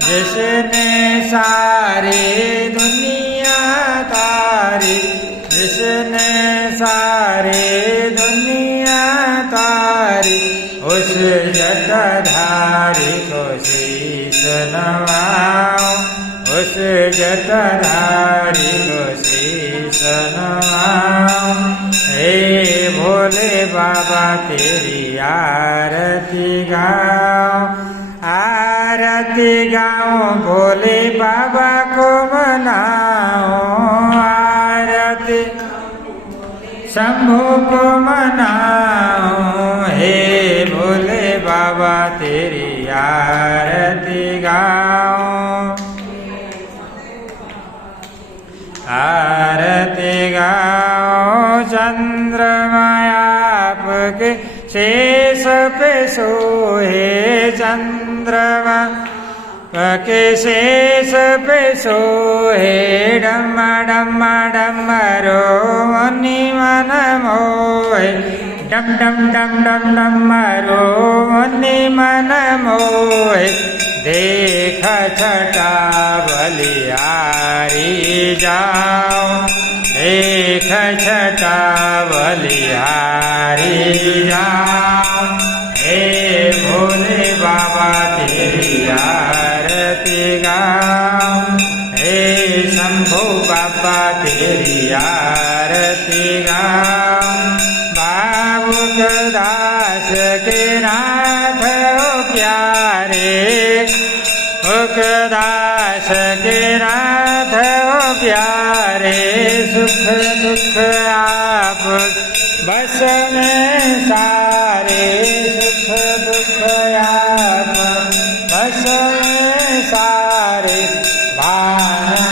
जिसने सारी दुनिया तारी, जिसने सारी दुनिया तारी, उस जटाधारी को शीश नवाऊं, उस जटाधारी को शीश नवाऊं। हे भोले बाबा तेरी आरती गाऊं, आरती गाऊं भोले बाबा को मनाऊं, आरती शंभू को मनाऊं। हे भोले बाबा तेरी आरती गाऊं, आरती गाऊं। चंद्रमा आपके शेष पे सोहे, चंद्रमा के शेष पे सोहे। डम्मा डम्मा डम्मरो मुनि मन मोहे, डम डम डम डम डम्मरो मुनि मन मोहे। देख छटा बलिहारी जाओ, देख छटा बलिहारी जाओ। हे भोले बाबा तेरी आरती गाऊं, हे शंभू बाबा तेरी आरती गाऊं। बाबुक दास के नाथ ओ प्यारे, दास के नाथ ओ प्यारे। सुख दुख आप बस में सारे, सुख दुख आप बस में सारे। भान